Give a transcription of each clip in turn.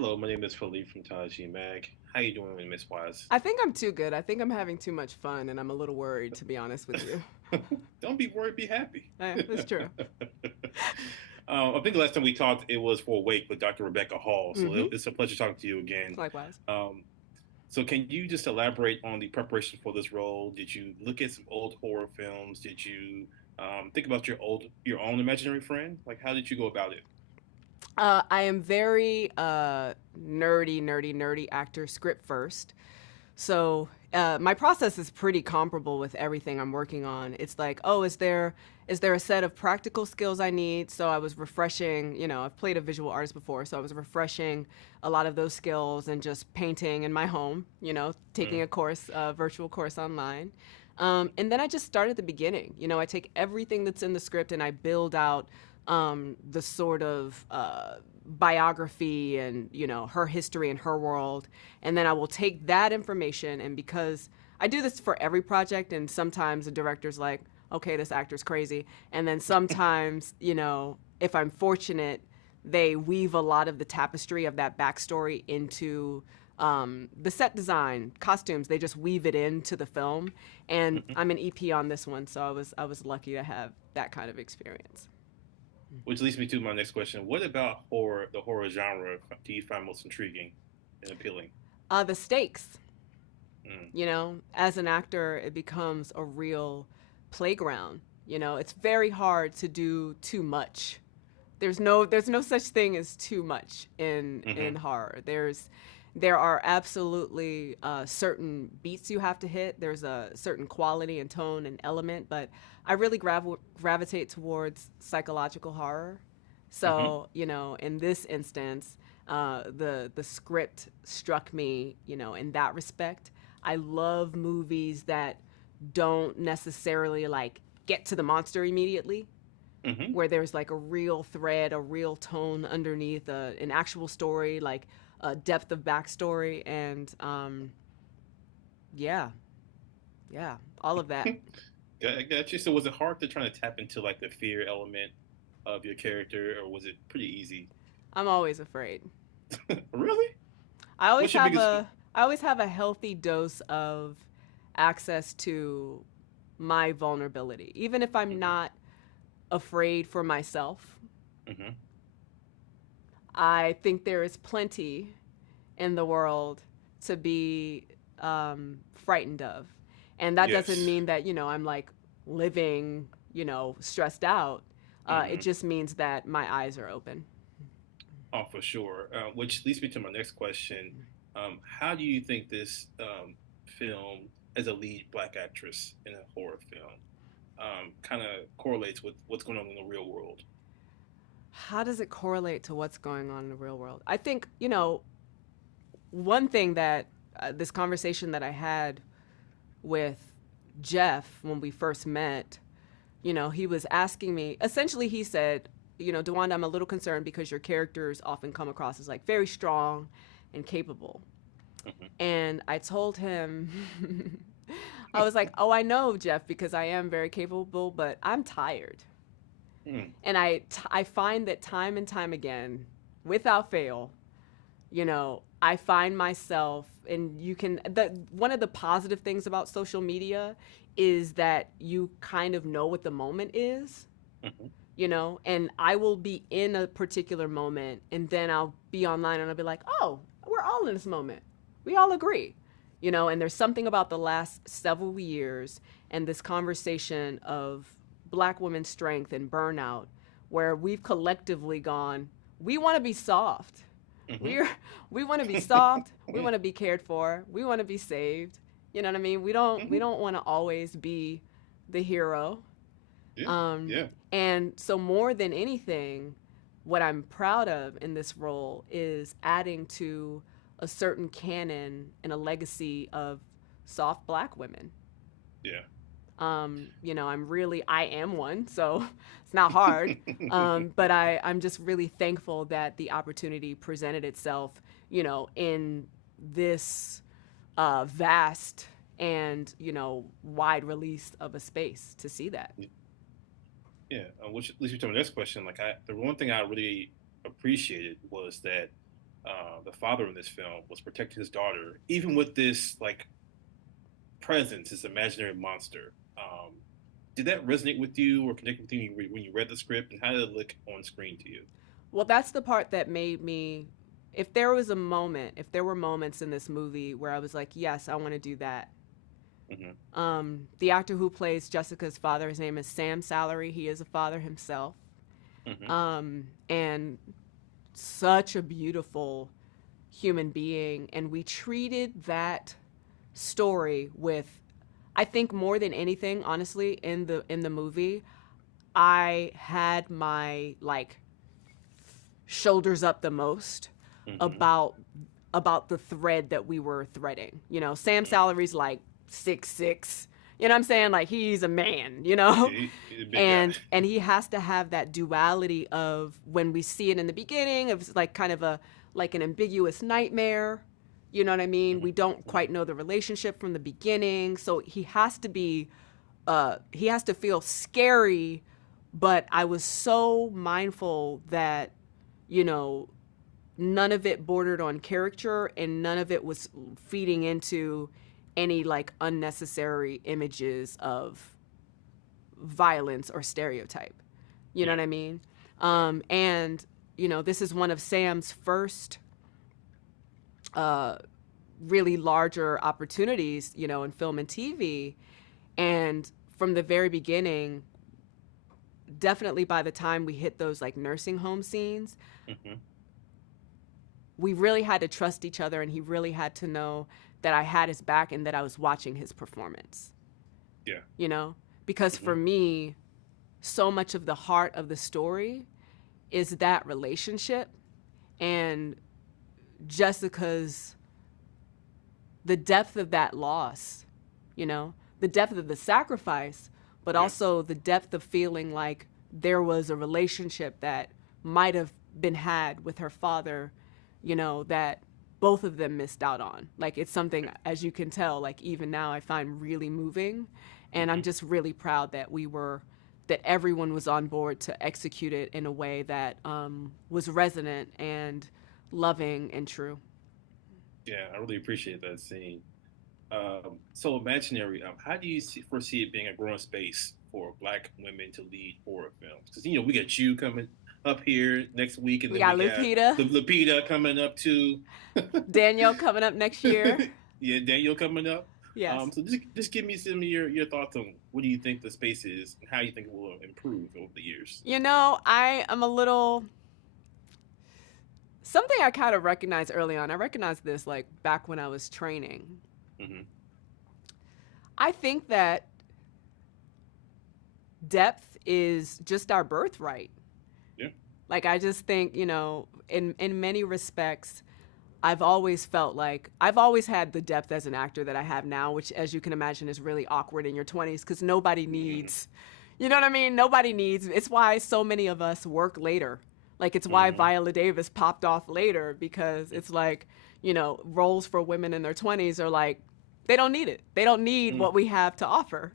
Hello, my name is Philippe from Taji Mag. How you doing, Miss Wise? I think I'm too good. I think I'm having too much fun, and I'm a little worried, to be honest with you. Don't be worried, be happy. That's true. I think the last time we talked, it was for Wake with Dr. Rebecca Hall. So Mm-hmm. it's a pleasure talking to you again. Likewise. Um, so can you just elaborate on the preparation for this role? Did you look at some old horror films? Did you think about your own imaginary friend? Like, how did you go about it? I am very nerdy actor script first. So my process is pretty comparable with everything I'm working on. It's like, oh, is there a set of practical skills I need? So I was refreshing. I've played a visual artist before, so I was refreshing a lot of those skills and just painting in my home. Taking Mm, a course, a virtual course online. And then I just start at the beginning. I take everything that's in the script and I build out the sort of biography and her history and her world, and then I will take that information. And because I do this for every project, and sometimes the director's like, okay, this actor's crazy, and then sometimes if I'm fortunate, they weave a lot of the tapestry of that backstory into the set design, costumes. They just weave it into the film, and mhm. I'm an EP on this one, so I was lucky to have that kind of experience. Which leads me to my next question. What about horror, the horror genre, do you find most intriguing and appealing? The stakes. Mm, As an actor, it becomes a real playground. It's very hard to do too much. There's no such thing as too much in hmm horror. There are absolutely certain beats you have to hit. There's a certain quality and tone and element, but I really gravitate towards psychological horror. hmm So in this instance, the script struck me, in that respect. I love movies that don't necessarily like get to the monster immediately, hmm where there's like a real thread, a real tone underneath, an actual story, like a depth of backstory, and yeah, yeah, all of that. Gotcha. So was it hard to try to tap into like the fear element of your character, or was it pretty easy? I'm always afraid. Really? I always What's your have biggest? a I always have a healthy dose of access to my vulnerability, even if I'm hmm not afraid for myself. hmm I think there is plenty in the world to be frightened of. And that doesn't Yes. mean that, I'm like living, stressed out. It hmm just means that my eyes are open. Oh, for sure. Which leads me to my next question. How do you think this film, as a lead black actress in a horror film, kind of correlates with what's going on in the real world? How does it correlate to what's going on in the real world? I think, one thing that this conversation that I had with Jeff when we first met, he was asking me, essentially, he said, DeWanda, I'm a little concerned because your characters often come across as like very strong and capable. hmm And I told him, I was like, oh, I know, Jeff, because I am very capable, but I'm tired. Mm, And I find that time and time again, without fail, I find myself, and one of the positive things about social media is that you kind of know what the moment is, hmm and I will be in a particular moment, and then I'll be online and I'll be like, oh, we're all in this moment. We all agree, and there's something about the last several years and this conversation of black women's strength and burnout where we've collectively gone, we want to be soft. hmm We're we want to be soft, we want to be cared for, we want to be saved. You know what I mean? We don't want to always be the hero. Yeah, Um, yeah, and so, more than anything, what I'm proud of in this role is adding to a certain canon and a legacy of soft black women. yeah. I am one, so it's not hard. But I'm just really thankful that the opportunity presented itself, in this vast and, wide release of a space to see that. Yeah, which leads me to my next question. Like, the one thing I really appreciated was that the father in this film, was protecting his daughter, even with this like presence, this imaginary monster. Did that resonate with you or connect with you when you read the script, and how did it look on screen to you? Well, that's the part that made me. If there was a moment, if there were moments in this movie where I was like, yes, I want to do that. Mm-hmm. The actor who plays Jessica's father, his name is Sam Salary. He is a father himself. Mm-hmm. And such a beautiful human being. And we treated that story with, I think more than anything, honestly, in the movie, I had my like shoulders up the most Mm-hmm. about the thread that we were threading. You know, Sam Salary's like 6'6". You know what I'm saying? Like he's a man, you Yeah, know? he's a big guy. And he has to have that duality of when we see it in the beginning of like kind of a like an ambiguous nightmare. You know what I mean? We don't Mm-hmm. quite know the relationship from the beginning. So he has to feel scary, but I was so mindful that, you know, none of it bordered on character and none of it was feeding into any like unnecessary images of violence or stereotype. You know Yeah, what I mean? yeah, And you know, this is one of Sam's first uh, really larger opportunities, you know, in film and TV. And from the very beginning, definitely by the time we hit those like nursing home scenes, mm-hmm. we really had to trust each other and he really had to know that I had his back and that I was watching his performance, Yeah, you know? Because mm-hmm. for me, so much of the heart of the story is that relationship and Jessica's the depth of that loss, you know, the depth of the sacrifice, but Yeah, also the depth of feeling like there was a relationship that might have been had with her father, you know, that both of them missed out on. Like it's something, yeah. as you can tell, like even now I find really moving. And I'm Mm-hmm. just really proud that that everyone was on board to execute it in a way that was resonant and loving and true. Yeah, I really appreciate that scene. So imaginary. How do you foresee it being a growing space for Black women to lead horror films? Because we got you coming up here next week, and We then we got got Lupita, the Lapita coming up too. Daniel coming up next year. Yeah, Daniel coming up. Yes. So just give me some of your thoughts on what do you think the space is and how you think it will improve over the years. You know, I am a little something I kind of recognized early on. I recognized this like back when I was training. Mm-hmm. I think that depth is just our birthright. Yeah. Like I just think, you know, in many respects, I've always felt like I've always had the depth as an actor that I have now, which as you can imagine is really awkward in your 20s cuz nobody Mm-hmm. needs, you know what I mean? Nobody needs. It's why so many of us work later. Like it's why Mm-hmm. Viola Davis popped off later because it's like, you know, roles for women in their 20s are like they don't need it. They don't need Mm-hmm. what we have to offer.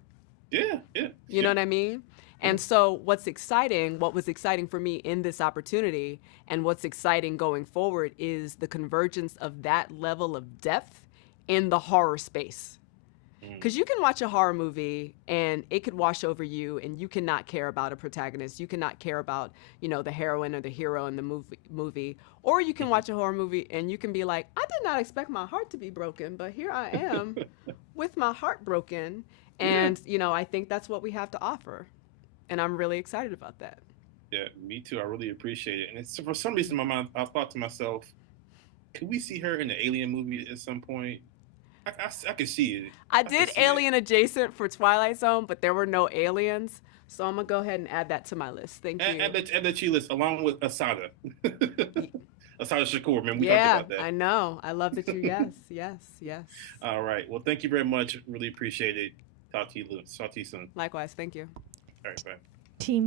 Yeah, yeah, You know yeah, what I mean? yeah. And so, what was exciting for me in this opportunity, and what's exciting going forward is the convergence of that level of depth in the horror space. Mm-hmm. Because you can watch a horror movie and it could wash over you, and you cannot care about a protagonist. You cannot care about, you know, the heroine or the hero in the movie. Or you can watch a horror movie and you can be like, I did not expect my heart to be broken, but here I am with my heart broken. Yeah. And, you know, I think that's what we have to offer. And I'm really excited about that. Yeah, me too. I really appreciate it. And it's, for some reason, in my mind, I thought to myself, could we see her in the Alien movie at some point? I could see it. I I could did see it. Alien Adjacent for Twilight Zone, but there were no aliens. So I'm going to go ahead and add that to my list. Thank And, you. and the Chi list along with Asada. Asada Shakur, man, we talked Yeah, about that. I know. I love that you, yes, yes, yes. All right. Well, thank you very much. Really appreciate it. Talk to you soon. Likewise. Thank you. All right, bye. Team